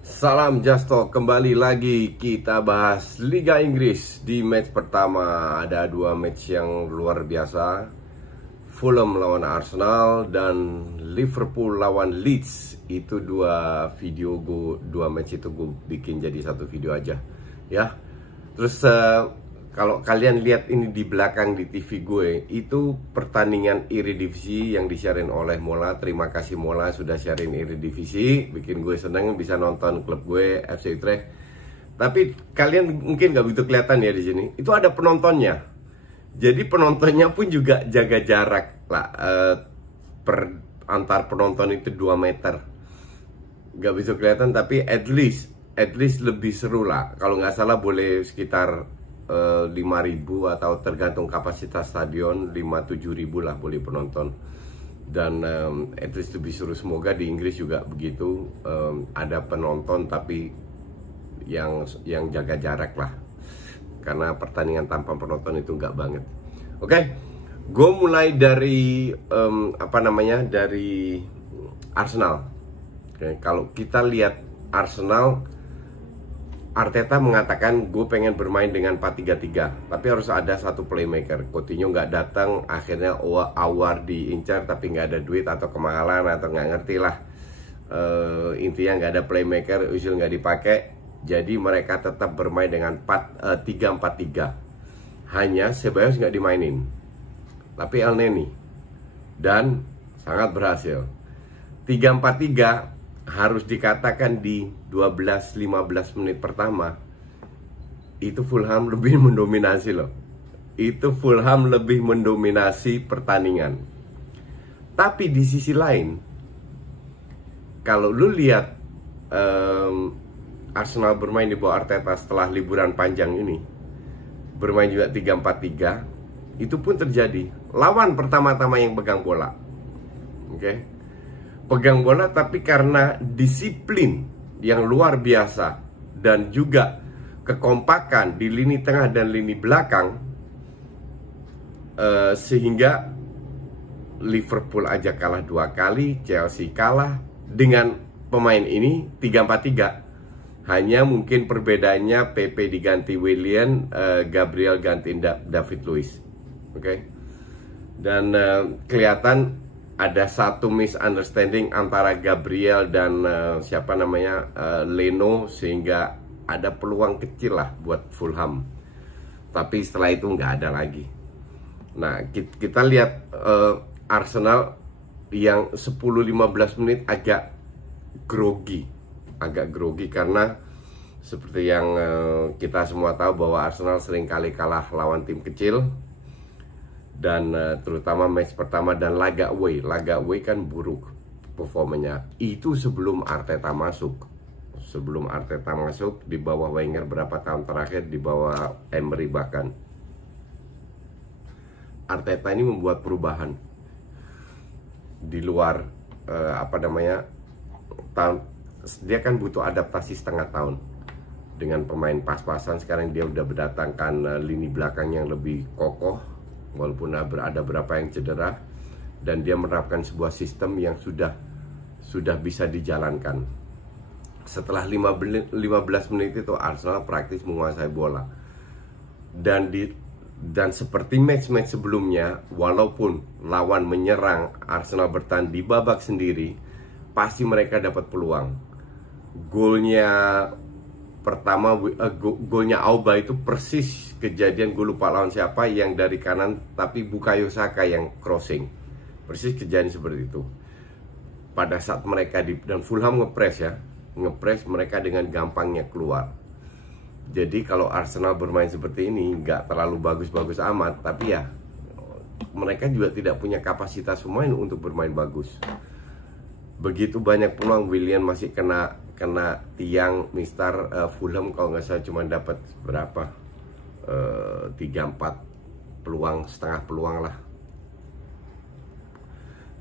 Salam Justo, kembali lagi kita bahas Liga Inggris. Di match pertama ada dua match yang luar biasa, Fulham lawan Arsenal dan Liverpool lawan Leeds. Itu dua match itu gue bikin jadi satu video aja ya. Terus kalau kalian lihat ini di belakang di TV gue, itu pertandingan Eredivisie yang disiarin oleh Mola. Terima kasih Mola sudah sharing Eredivisie, bikin gue seneng bisa nonton klub gue FC Utrecht. Tapi kalian mungkin gak begitu kelihatan ya di sini. Itu ada penontonnya. Jadi penontonnya pun juga jaga jarak lah. Antar penonton itu 2 meter. Gak bisa kelihatan, tapi at least lebih seru lah. Kalau nggak salah boleh sekitar 5.000 atau tergantung kapasitas stadion 5-7.000 lah boleh penonton. Dan at least lebih seru. Semoga di Inggris juga begitu, ada penonton tapi yang jaga jarak lah, karena pertandingan tanpa penonton itu nggak banget. Oke, gue mulai dari dari Arsenal. Oke, kalau kita lihat Arsenal, Arteta mengatakan gue pengen bermain dengan 4-3-3, tapi harus ada satu playmaker. Coutinho nggak datang, akhirnya Awar diincar tapi nggak ada duit atau kemahalan atau nggak ngerti lah. Intinya nggak ada playmaker, Özil nggak dipakai, jadi mereka tetap bermain dengan 3-4-3. Hanya Ceballos nggak dimainin, tapi Elneny, dan sangat berhasil. 3-4-3 harus dikatakan di 12-15 menit pertama itu Fulham lebih mendominasi loh. Itu Fulham lebih mendominasi pertandingan. Tapi di sisi lain, kalau lu lihat Arsenal bermain di bawah Arteta setelah liburan panjang ini, bermain juga 3-4-3, itu pun terjadi. Lawan pertama-tama yang pegang bola, oke? Pegang bola, tapi karena disiplin yang luar biasa dan juga kekompakan di lini tengah dan lini belakang, sehingga Liverpool aja kalah 2 kali, Chelsea kalah dengan pemain ini 3-4-3. Hanya mungkin perbedaannya PP diganti Willian, Gabriel ganti David Luiz, oke? Dan kelihatan ada satu misunderstanding antara Gabriel dan Leno, sehingga ada peluang kecil lah buat Fulham. Tapi setelah itu nggak ada lagi. Nah, kita lihat Arsenal yang 10-15 menit agak grogi karena seperti yang kita semua tahu bahwa Arsenal sering kali kalah lawan tim kecil. Dan terutama match pertama dan laga away kan buruk performanya. Itu sebelum Arteta masuk. Di bawah Wenger berapa tahun terakhir, di bawah Emery bahkan. Arteta ini membuat perubahan di luar dia kan butuh adaptasi setengah tahun dengan pemain pas-pasan. Sekarang dia udah berdatangkan lini belakang yang lebih kokoh, walaupun ada berapa yang cedera, dan dia menerapkan sebuah sistem yang sudah bisa dijalankan. Setelah 15 menit itu Arsenal praktis menguasai bola. Dan seperti match-match sebelumnya, walaupun lawan menyerang, Arsenal bertahan di babak sendiri, pasti mereka dapat peluang. Golnya pertama, golnya Auba itu persis kejadian, gue lupa lawan siapa, yang dari kanan tapi Bukayo Saka yang crossing. Persis kejadian seperti itu. Pada saat mereka dan Fulham ngepres mereka dengan gampangnya keluar. Jadi kalau Arsenal bermain seperti ini nggak terlalu bagus-bagus amat, tapi ya mereka juga tidak punya kapasitas pemain untuk bermain bagus. Begitu banyak peluang, Willian masih kena tiang. Mister Fulham kalau nggak salah cuma dapat berapa, 3-4 peluang, setengah peluang lah.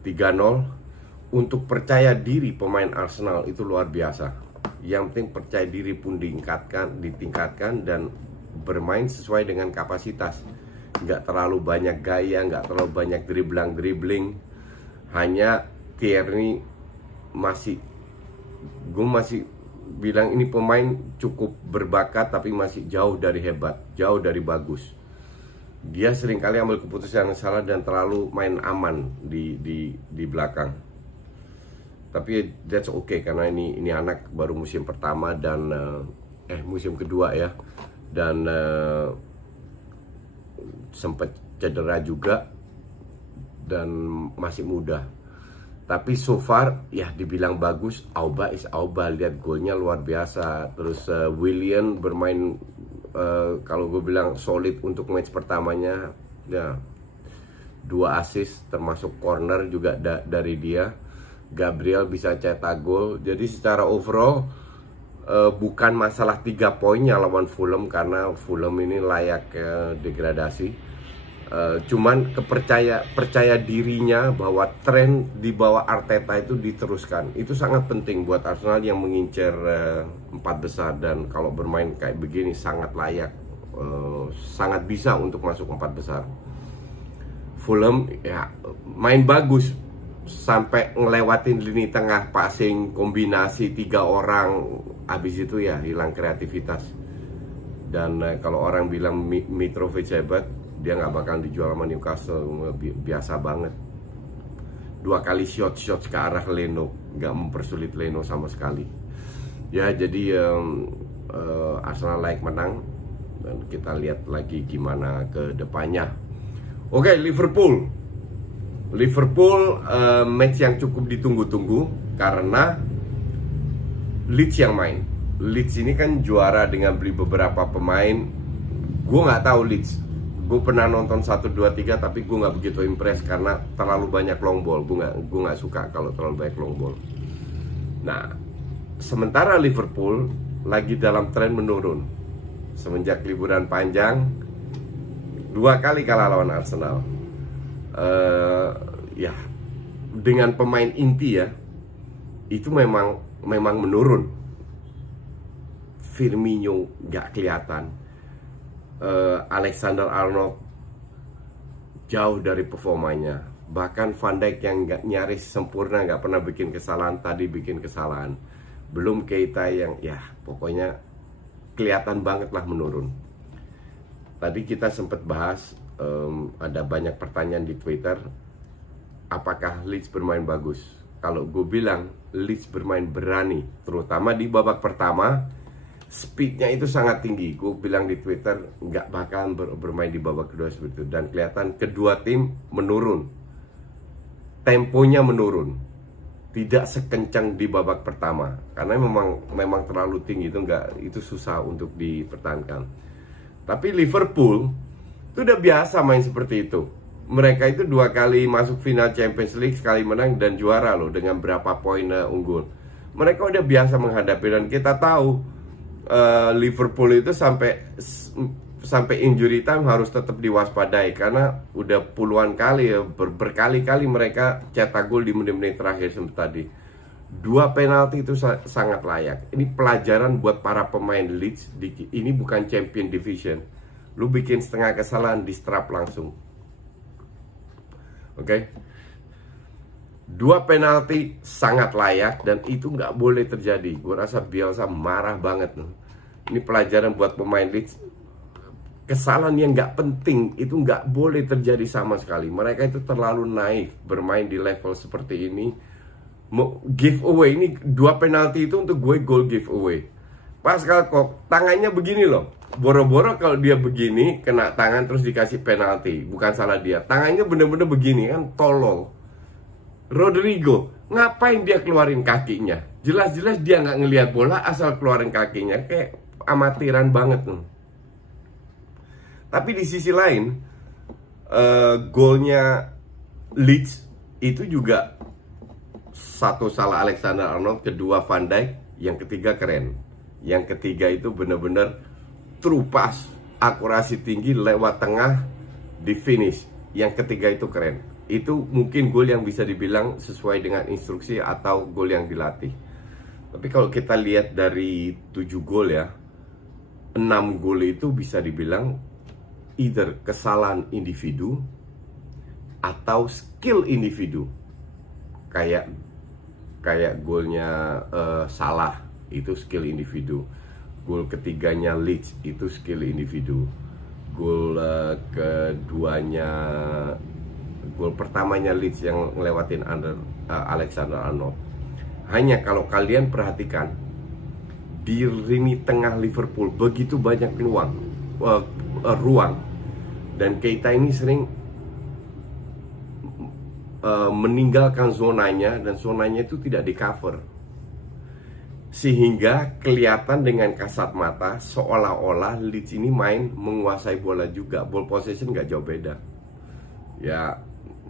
3-0. Untuk percaya diri pemain Arsenal itu luar biasa. Yang penting percaya diri pun ditingkatkan dan bermain sesuai dengan kapasitas. Nggak terlalu banyak gaya, nggak terlalu banyak dribbling. Hanya Tierney bilang ini pemain cukup berbakat tapi masih jauh dari hebat, jauh dari bagus. Dia seringkali ambil keputusan yang salah dan terlalu main aman di belakang. Tapi that's okay karena ini anak baru musim pertama dan musim kedua ya, dan sempat cedera juga dan masih muda. Tapi so far ya dibilang bagus. Auba is Auba, lihat golnya luar biasa. Terus Willian bermain kalau gue bilang solid untuk match pertamanya ya, 2 assist termasuk corner juga dari dia. Gabriel bisa cetak gol. Jadi secara overall bukan masalah 3 poinnya lawan Fulham karena Fulham ini layak degradasi. Cuman percaya dirinya bahwa tren di bawah Arteta itu diteruskan. Itu sangat penting buat Arsenal yang mengincar 4 besar, dan kalau bermain kayak begini sangat layak, sangat bisa untuk masuk 4 besar. Fulham ya main bagus sampai ngelewatin lini tengah, passing kombinasi 3 orang, habis itu ya hilang kreativitas. Dan kalau orang bilang Mitrovic hebat, dia nggak bakal dijual sama Newcastle, biasa banget. 2 kali shot ke arah Leno, nggak mempersulit Leno sama sekali. Ya jadi Arsenal layak menang, dan kita lihat lagi gimana ke depannya. Oke, Liverpool match yang cukup ditunggu-tunggu karena Leeds yang main. Leeds ini kan juara dengan beli beberapa pemain. Gue nggak tahu Leeds. Gue pernah nonton 1, 2, 3 tapi gue nggak begitu impress karena terlalu banyak long ball. Gue nggak suka kalau terlalu banyak long ball. Nah, sementara Liverpool lagi dalam tren menurun semenjak liburan panjang, 2 kali kalah lawan Arsenal. Ya dengan pemain inti ya, itu memang menurun. Firmino nggak kelihatan. Alexander Arnold jauh dari performanya. Bahkan Van Dijk yang nyaris sempurna, nggak pernah bikin kesalahan, tadi bikin kesalahan. Belum Keita yang ya pokoknya kelihatan banget lah menurun. Tadi kita sempat bahas, ada banyak pertanyaan di Twitter, apakah Leeds bermain bagus? Kalau gue bilang Leeds bermain berani, terutama di babak pertama. Speednya itu sangat tinggi. Gue bilang di Twitter nggak bakalan bermain di babak kedua seperti itu. Dan kelihatan kedua tim menurun, temponya menurun, tidak sekencang di babak pertama karena memang terlalu tinggi. Itu susah untuk dipertahankan. Tapi Liverpool itu udah biasa main seperti itu. Mereka itu 2 kali masuk final Champions League, sekali menang dan juara loh dengan berapa poin unggul. Mereka udah biasa menghadapi, dan kita tahu Liverpool itu sampai injury time harus tetap diwaspadai karena udah puluhan kali ya, berkali-kali mereka cetak gol di menit-menit terakhir seperti tadi. 2 penalti itu sangat layak. Ini pelajaran buat para pemain Leeds. Ini bukan Champion Division. Lu bikin setengah kesalahan, di strap langsung. Oke? 2 penalti sangat layak dan itu nggak boleh terjadi. Gue rasa Bielsa marah banget. Ini pelajaran buat pemain Leeds. Kesalahan yang nggak penting itu nggak boleh terjadi sama sekali. Mereka itu terlalu naif bermain di level seperti ini. Giveaway ini 2 penalti itu untuk gue goal giveaway. Pascal Kok tangannya begini loh. Boro-boro kalau dia begini kena tangan terus dikasih penalti. Bukan salah dia. Tangannya bener-bener begini kan, tolol. Rodrigo, ngapain dia keluarin kakinya? Jelas-jelas dia nggak ngelihat bola, asal keluarin kakinya. Kayak amatiran banget nih. Tapi di sisi lain, golnya Leeds itu juga, satu salah Alexander Arnold, kedua Van Dijk, yang ketiga keren. Yang ketiga itu bener-bener true pass, akurasi tinggi lewat tengah di finish. Yang ketiga itu keren. Itu mungkin gol yang bisa dibilang sesuai dengan instruksi atau gol yang dilatih. Tapi kalau kita lihat dari 7 gol ya, 6 gol itu bisa dibilang either kesalahan individu atau skill individu. Kayak golnya Salah itu skill individu. Gol ketiganya Leeds itu skill individu. Gol pertamanya Leeds yang ngelewatin Alexander Arnold. Hanya kalau kalian perhatikan, di lini tengah Liverpool begitu banyak ruang, dan Keita ini sering meninggalkan zonanya, dan zonanya itu tidak di cover, sehingga kelihatan dengan kasat mata seolah-olah Leeds ini main menguasai bola juga. Ball possession nggak jauh beda ya,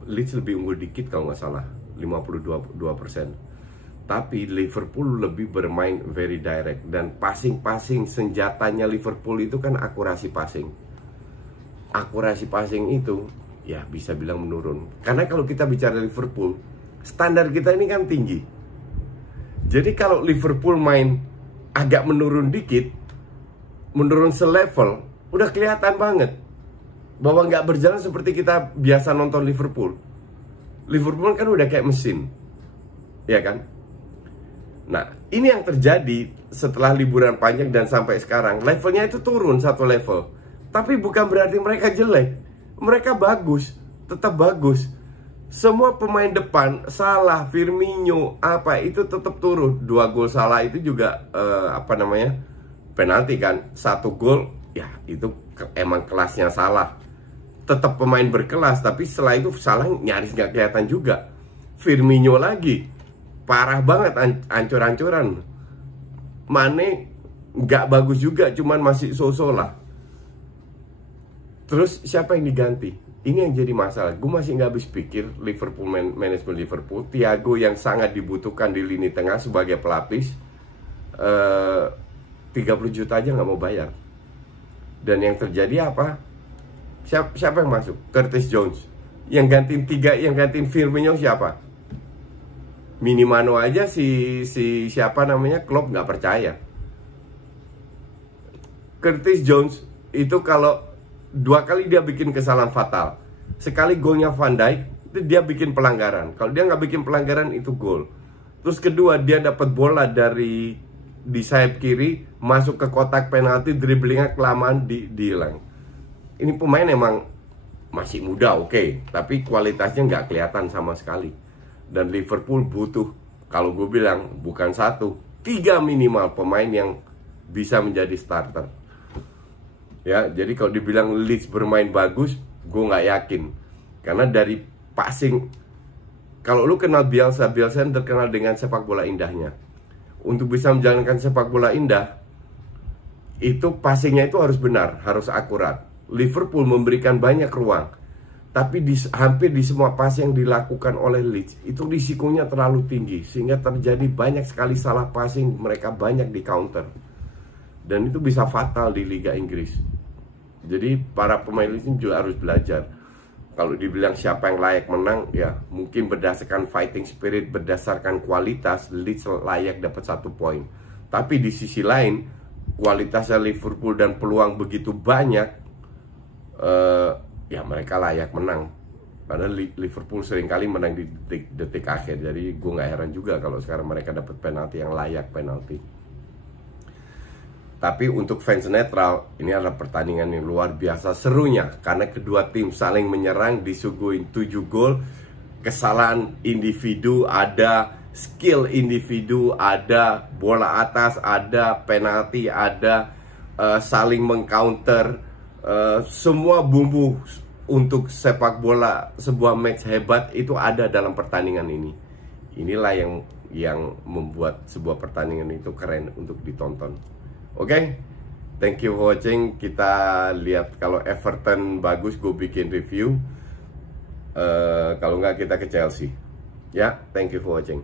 Leeds lebih unggul dikit kalau nggak salah, 52%. Tapi Liverpool lebih bermain very direct, dan passing senjatanya Liverpool itu kan akurasi passing. Akurasi passing itu ya bisa bilang menurun. Karena kalau kita bicara Liverpool, standar kita ini kan tinggi. Jadi kalau Liverpool main agak menurun dikit, menurun selevel, udah kelihatan banget bahwa nggak berjalan seperti kita biasa nonton Liverpool. Liverpool kan udah kayak mesin, ya kan? Nah, ini yang terjadi setelah liburan panjang dan sampai sekarang. Levelnya itu turun satu level. Tapi bukan berarti mereka jelek. Mereka bagus, tetap bagus. Semua pemain depan, Salah, Firmino, itu tetap turun. 2 gol Salah itu juga penalti kan. 1 gol, ya itu emang kelasnya Salah. Tetap pemain berkelas, tapi setelah itu Salah nyaris nggak kelihatan juga. Firmino lagi parah banget, ancur-ancuran. Mane nggak bagus juga, cuman masih so-so lah. Terus siapa yang diganti? Ini yang jadi masalah. Gue masih nggak habis pikir Liverpool, manajemen Liverpool. Thiago yang sangat dibutuhkan di lini tengah sebagai pelapis, 30 juta aja nggak mau bayar. Dan yang terjadi apa? Siapa yang masuk? Curtis Jones. Yang gantiin Firmino siapa? Minimano aja si siapa namanya, Klopp nggak percaya. Curtis Jones itu kalau 2 kali dia bikin kesalahan fatal. Sekali golnya Van Dijk itu dia bikin pelanggaran. Kalau dia nggak bikin pelanggaran itu gol. Terus kedua, dia dapat bola di sayap kiri, masuk ke kotak penalti, dribblingnya kelamaan, dihilang. Ini pemain emang masih muda, oke, tapi kualitasnya nggak kelihatan sama sekali. Dan Liverpool butuh, kalau gue bilang bukan 1, 3 minimal pemain yang bisa menjadi starter. Ya, jadi kalau dibilang Leeds bermain bagus, gue nggak yakin. Karena dari passing, kalau lu kenal Bielsa terkenal dengan sepak bola indahnya. Untuk bisa menjalankan sepak bola indah, itu passingnya itu harus benar, harus akurat. Liverpool memberikan banyak ruang, tapi hampir di semua pas yang dilakukan oleh Leeds itu risikonya terlalu tinggi, sehingga terjadi banyak sekali salah passing, mereka banyak di counter, dan itu bisa fatal di Liga Inggris. Jadi para pemain Leeds juga harus belajar. Kalau dibilang siapa yang layak menang, ya mungkin berdasarkan fighting spirit, berdasarkan kualitas, Leeds layak dapat 1 poin. Tapi di sisi lain, kualitasnya Liverpool dan peluang begitu banyak, ya mereka layak menang. Karena Liverpool seringkali menang di detik akhir. Jadi gue gak heran juga kalau sekarang mereka dapat penalti yang layak penalti. Tapi untuk fans netral, ini adalah pertandingan yang luar biasa serunya. Karena kedua tim saling menyerang, disuguhin 7 gol. Kesalahan individu, ada skill individu, ada bola atas, ada penalti, ada saling mengcounter. Semua bumbu untuk sepak bola sebuah match hebat itu ada dalam pertandingan ini. Inilah yang membuat sebuah pertandingan itu keren untuk ditonton. Oke, thank you for watching. Kita lihat kalau Everton bagus, gue bikin review. Kalau nggak kita ke Chelsea. Ya, thank you for watching.